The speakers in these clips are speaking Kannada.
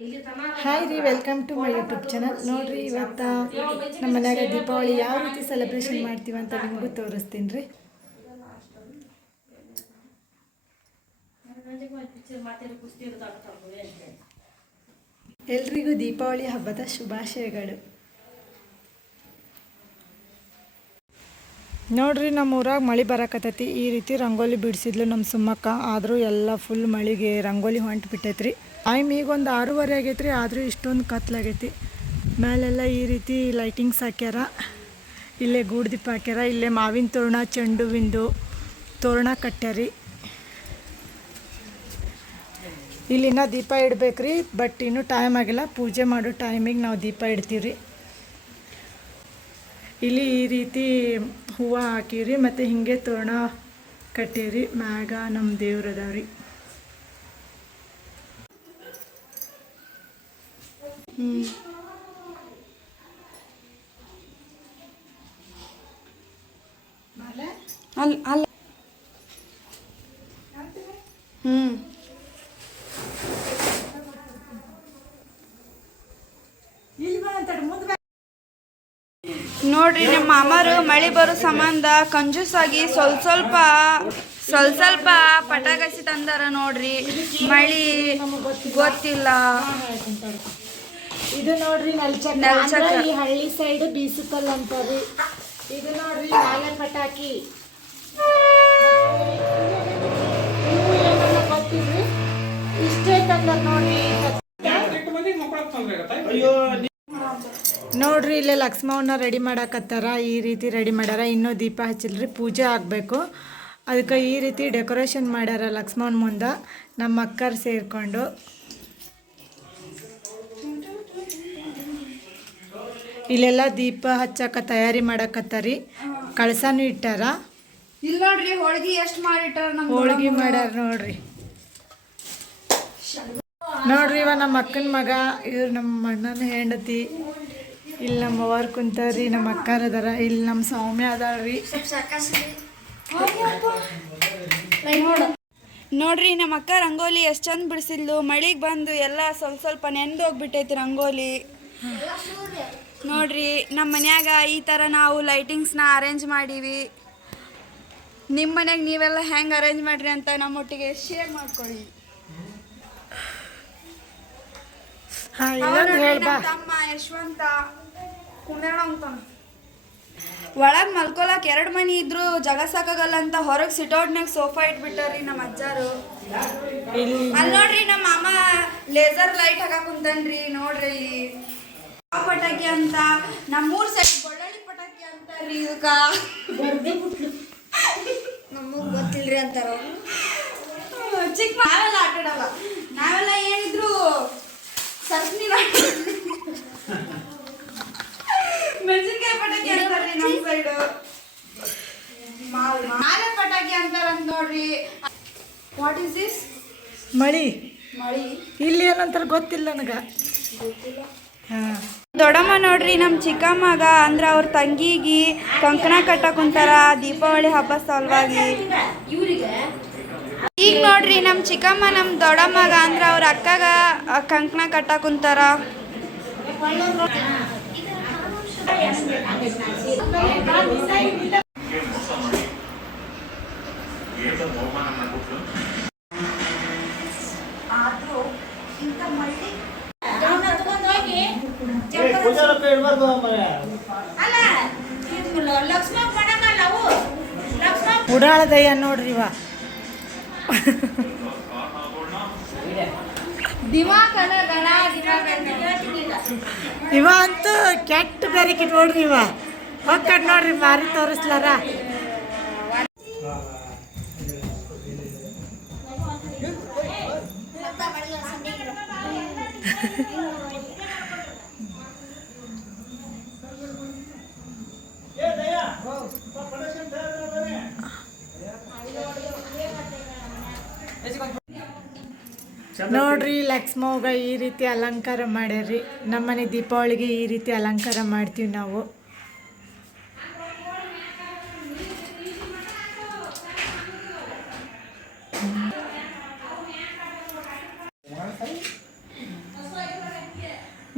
ಹಾಯ್ ರೀ, welcome to my YouTube channel. ನೋಡಿರಿ, ಇವತ್ತು ನಮ್ಮ ಮನ್ಯಾಗ ದೀಪಾವಳಿ ಯಾವ ರೀತಿ ಸೆಲೆಬ್ರೇಷನ್ ಮಾಡ್ತೀವಿ ಅಂತ ನಿಮಗೂ ತೋರಿಸ್ತೀನಿ ರೀ. ಎಲ್ರಿಗೂ ದೀಪಾವಳಿ ಹಬ್ಬದ ಶುಭಾಶಯಗಳು. ನೋಡ್ರಿ, ನಮ್ಮ ಊರಾಗ ಮಳೆ ಬರಕತ್ತೈತಿ. ಈ ರೀತಿ ರಂಗೋಲಿ ಬಿಡಿಸಿದ್ಲು ನಮ್ಮ ಸುಮ್ಮಕ್ಕ. ಆದರೂ ಎಲ್ಲ ಫುಲ್ ಮಳೆಗೆ ರಂಗೋಲಿ ಹೊಂಟು ಬಿಟ್ಟೈತ್ರಿ. ಟೈಮ್ ಈಗ ಒಂದು 6:30 ಆಗೈತ್ರಿ. ಆದರೂ ಇಷ್ಟೊಂದು ಕತ್ಲಾಗೈತಿ. ಮೇಲೆಲ್ಲ ಈ ರೀತಿ ಲೈಟಿಂಗ್ಸ್ ಹಾಕ್ಯಾರ. ಇಲ್ಲೇ ಗೂಡ್ದೀಪ ಹಾಕ್ಯಾರ. ಇಲ್ಲೇ ಮಾವಿನ ತೋರಣ, ಚೆಂಡು ಹೂವಿಂದು ತೋರಣ ಕಟ್ಟ್ಯಾರಿ. ಇಲ್ಲಿನ ದೀಪ ಇಡ್ಬೇಕ್ರಿ. ಬಟ್ ಇನ್ನೂ ಟೈಮ್ ಆಗಿಲ್ಲ. ಪೂಜೆ ಮಾಡೋ ಟೈಮಿಗೆ ನಾವು ದೀಪ ಇಡ್ತೀವಿ. ಇಲ್ಲಿ ಈ ರೀತಿ ಹೂವು ಹಾಕಿವ್ರಿ. ಮತ್ತು ಹಿಂಗೆ ತೋರಣ ಕಟ್ಟೀವ್ರಿ. ಮ್ಯಾಗ ನಮ್ಮ ದೇವ್ರು ಅದಾವ್ರಿ. ಅಲ್ಲ ನೋಡ್ರಿ, ನಮ್ಮ ಮಾಮಾರು ಮಳೆ ಬರೋ ಸಂಬಂಧ ಕಂಜೂಸಾಗಿ ಸ್ವಲ್ಪ ಪಟಾಕಸಿ ತಂದಾರ. ನೋಡ್ರಿ, ಮಳಿ ಗೊತ್ತಿಲ್ಲ. ಇದು ನೋಡ್ರಿ ನಲ್ಚಕ್ರ. ಈ ಹಳ್ಳಿ ಸೈಡ್ ಬೀಸುಕಲ್ ಅಂತಾರಿ. ಇದು ನೋಡ್ರಿ ನಾಲೆ ಪಟಾಕಿ. ಗೊತ್ತಿಲ್ರಿ, ಇಷ್ಟೇ ತಂದಾರ ನೋಡ್ರಿ. ನೋಡ್ರಿ, ಇಲ್ಲೇ ಲಕ್ಷ್ಮವ್ವನ ರೆಡಿ ಮಾಡಾಕತ್ತಾರ. ಈ ರೀತಿ ರೆಡಿ ಮಾಡ್ಯಾರ. ಇನ್ನೂ ದೀಪ ಹಚ್ಚಿಲ್ರಿ, ಪೂಜೆ ಆಗಬೇಕು. ಅದಕ್ಕೆ ಈ ರೀತಿ ಡೆಕೋರೇಷನ್ ಮಾಡ್ಯಾರ ಲಕ್ಷ್ಮವ್ವನ ಮುಂದೆ ನಮ್ಮ ಅಕ್ಕರು ಸೇರಿಕೊಂಡು. ಇಲ್ಲೆಲ್ಲ ದೀಪ ಹಚ್ಚಕ ತಯಾರಿ ಮಾಡಾಕತ್ತಾರಿ. ಕಳಸನೂ ಇಟ್ಟಾರ. ಇಲ್ಲಿ ನೋಡ್ರಿ, ಹೋಳಿಗೆ ಎಷ್ಟು ಮಾಡಿಟ್ಟಾರ. ಹೋಳಿಗೆ ಮಾಡ್ಯಾರ ನೋಡ್ರಿ. ನೋಡ್ರಿ, ಇವ ನಮ್ಮ ಅಕ್ಕನ ಮಗ, ಇವ್ರು ನಮ್ಮ ಅಣ್ಣನ ಹೆಂಡತಿ. ಇಲ್ಲಿ ನಮ್ಮ ಅವ್ರು ಕುಂತಾರ್ರಿ, ನಮ್ಮ ಅಕ್ಕಾರ ಅದಾರ. ಇಲ್ಲಿ ನಮ್ಮ ಸೌಮ್ಯ ಅದಾಳ್ರಿ. ನೋಡ್ರಿ, ನಮ್ಮ ಅಕ್ಕ ರಂಗೋಲಿ ಎಷ್ಟು ಚಂದ ಬಿಡಿಸಿದ್ಲು. ಮಳಿಗೆ ಬಂದು ಎಲ್ಲ ಸ್ವಲ್ಪ ನೆಂದು ಹೋಗ್ಬಿಟ್ಟೈತಿ ರಂಗೋಲಿ. ನೋಡ್ರಿ, ನಮ್ಮ ಮನ್ಯಾಗ ಈ ಥರ ನಾವು ಲೈಟಿಂಗ್ಸ್ನ ಅರೇಂಜ್ ಮಾಡೀವಿ. ನಿಮ್ಮ ಮನ್ಯಾಗ ನೀವೆಲ್ಲ ಹೆಂಗೆ ಅರೇಂಜ್ ಮಾಡ್ರಿ ಅಂತ ನಮ್ಮೊಟ್ಟಿಗೆ ಶೇರ್ ಮಾಡ್ಕೊಳ್ಳಿ. ತಮ್ಮ ಯಶವಂತ ಕುಂದಣ ಅಂತ ಒಳಗೆ ಮಲ್ಕೊಳಕ್ 2 ಮನಿ ಇದ್ರು ಜಾಗ ಸಾಕಾಗಲ್ಲ ಅಂತ ಹೊರಗೆ ಸಿಟೌಟ್ನಾಗ ಸೋಫಾ ಇಟ್ಬಿಟ್ಟಾರ್ರಿ ನಮ್ಮ ಅಜ್ಜಾರು. ಅಲ್ಲಿ ನೋಡ್ರಿ, ನಮ್ಮ ಮಾಮ ಲೇಸರ್ ಲೈಟ್ ಹಾಕಕ್ ಕುಂತನ್ರಿ. ನೋಡ್ರಿ, ಪಟಾಕಿ ಅಂತ ನಮ್ಮೂರ್ ಸೈಡ್ ಬಳ್ಳಳ್ಳಿ ಪಟಾಕಿ ಅಂತಾರ್ರಿ. ಇದಕ್ಕ ನಮಗ್ ಗೊತ್ತಿಲ್ರಿ ಅಂತಾರ. ಚಿಕ್ಕ ನಾವೆಲ್ಲ ಆಟಾಡಲ್ಲ. ನಾವೆಲ್ಲ ಏನಿದ್ರು ಸರ್ಕನಿ ಮೆಣಸಿನ್ಕಾಯಿ ಪಟಾಕಿ ಅಂತಾರ್ರಿ ನಮ್ಮ ಸೈಡು. ಮಾಲೆ ಪಟಾಕಿ ಅಂತಾರಂತ ನೋಡ್ರಿ. What is this? ಮಳಿ ಇಲ್ಲಿ ಏನಂತಾರ ಗೊತ್ತಿಲ್ಲ ನನಗೆ. ದೊಡ್ಡಮ್ಮ ನೋಡ್ರಿ, ನಮ್ಮ ಚಿಕ್ಕಮ್ಮಗ ಅಂದ್ರೆ ಅವ್ರ ತಂಗಿಗೆ ಕಂಕಣ ಕಟ್ಟಕ್ ಕುಂತಾರ ದೀಪಾವಳಿ ಹಬ್ಬ ಸಲುವಾಗಿ. ಈಗ ನೋಡ್ರಿ, ನಮ್ಮ ಚಿಕ್ಕಮ್ಮ ನಮ್ಮ ದೊಡ್ಡಮ್ಮಗ ಅಂದ್ರೆ ಅವ್ರ ಅಕ್ಕಗ ಕಂಕಣ ಕಟ್ಟಕ್ ಕುಂತಾರ. ಉಡಾಳದಯ್ಯ ನೋಡ್ರಿ ಇವ. ಇವ ಅಂತೂ ಕೆಟ್ಟ ಬೇರೆ ನೋಡ್ರಿ. ಇವ ಹೊಕ್ಕಟ್ ನೋಡ್ರಿ, ಮಾರಿ ತೋರಿಸ್ಲಾರ. ನೋಡ್ರಿ, ಲಕ್ಷ್ಮವ್ಗ ಈ ರೀತಿ ಅಲಂಕಾರ ಮಾಡ್ಯಾರ್ರಿ. ನಮ್ಮನೆ ದೀಪಾವಳಿಗೆ ಈ ರೀತಿ ಅಲಂಕಾರ ಮಾಡ್ತೀವಿ ನಾವು.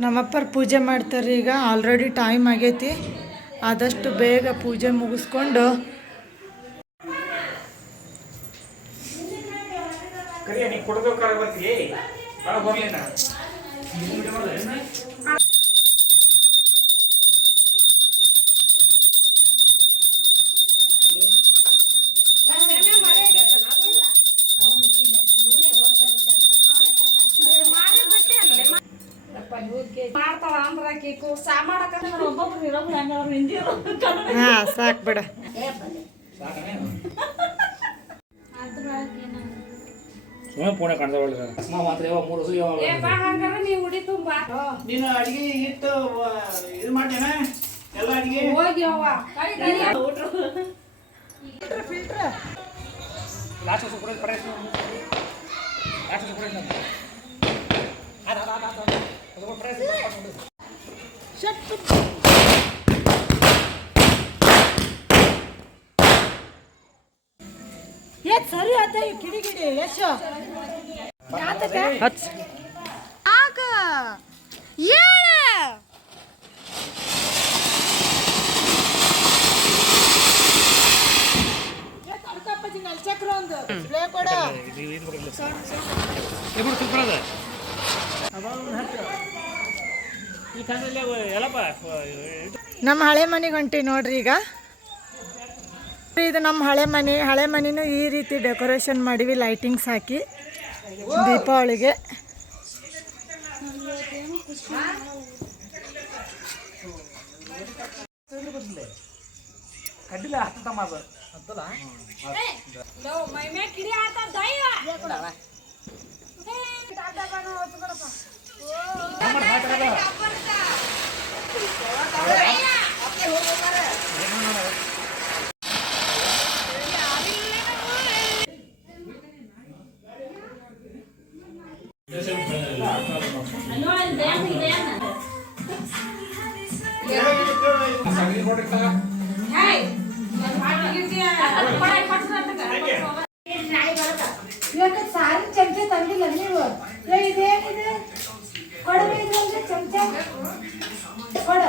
ನಮ್ಮಪ್ಪರು ಪೂಜೆ ಮಾಡ್ತಾರೆ ಈಗ. ಆಲ್ರೆಡಿ ಟೈಮ್ ಆಗೈತಿ. ಆದಷ್ಟು ಬೇಗ ಪೂಜೆ ಮುಗಿಸ್ಕೊಂಡು ಹಾಂ ಸಾಕು ಬಿಡ. ಫೋನೇ ಕಾಣ್ತಾವಲ್ಲ ಮಾತ್ರ ಯಾವ 3 ವರ್ಷ ಯಾವ ನೀನು ಅಡಿಗೆ ಇಟ್ಟು ಇದು ಮಾಡ್ತೇನ ಎಲ್ಲ ಅಡಿಗೆ ಲಾಸ್ಟ್ ವರ್ಷ ಕೂಡ ಪಡೆ ಲಾಸ್ಟ್ ವರ್ಷ ಕೂಡ ಅದು ಪಡೆ ಸರಿ ಆತ ಕಿಡಿ ಕಿಡಿ ಯಶೋ ಆಗ ಏಳ ನಮ್ಮ ಹಳೆ ಮನೆಗೆ ಹೊಂಟಿ ನೋಡ್ರಿ ಈಗ. ಇದು ನಮ್ಮ ಹಳೆ ಮನೆನೂ ಈ ರೀತಿ ಡೆಕೋರೇಷನ್ ಮಾಡಿವಿ, ಲೈಟಿಂಗ್ಸ್ ಹಾಕಿ ದೀಪಾವಳಿಗೆ. ಕಡ್ಡಿಲ್ಲ ಹತ್ತಮ್ಮ ಅದು ಹತ್ತಲ್ಲ ಸಾರಿ ಚಮಚ ತಂದಿಲ್ಲ ನೀವು. ಇದೇನಿದೆ ಕೊಡಬೇಕಂದ್ರೆ ಚಮಚ ಕೊಡ.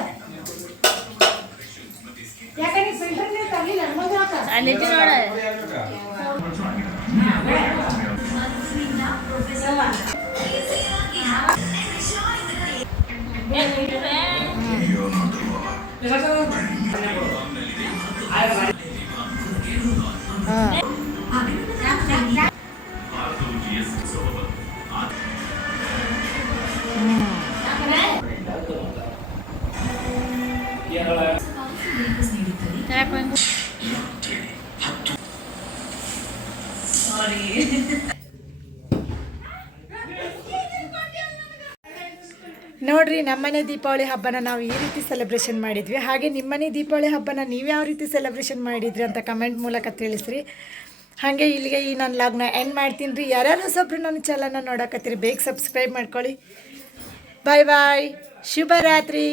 ಯಾಕಂದ್ರೆ ಫಿಲ್ಟರ್ ನೀರು ತರಲಿಲ್ಲ ನಮಗೆ ನೋಡ್ರಿ. ನಮ್ಮನೆ ದೀಪಾವಳಿ ಹಬ್ಬನ ನಾವು ಈ ರೀತಿ ಸೆಲೆಬ್ರೇಷನ್ ಮಾಡಿದ್ವಿ. ಹಾಗೆ ನಿಮ್ಮನೆ ದೀಪಾವಳಿ ಹಬ್ಬನ ನೀವು ಯಾವ ರೀತಿ ಸೆಲೆಬ್ರೇಷನ್ ಮಾಡಿದ್ರಿ ಅಂತ ಕಮೆಂಟ್ ಮೂಲಕ ತಿಳಿಸ್ರಿ. ಹಾಗೆ ಇಲ್ಲಿಗೆ ಈ ನನ್ನ ಲಾಗ್ನ ಎಂಡ್ ಮಾಡ್ತೀನಿ ರೀ. ಯಾರ್ಯಾರು ಹೊಸಬ್ರು ನನ್ನ ಚಾನಲ್ನ ನೋಡಕತ್ತೀರಿ ಬೇಗ ಸಬ್ಸ್ಕ್ರೈಬ್ ಮಾಡ್ಕೊಳ್ಳಿ. ಬಾಯ್ ಬಾಯ್, ಶುಭರಾತ್ರಿ.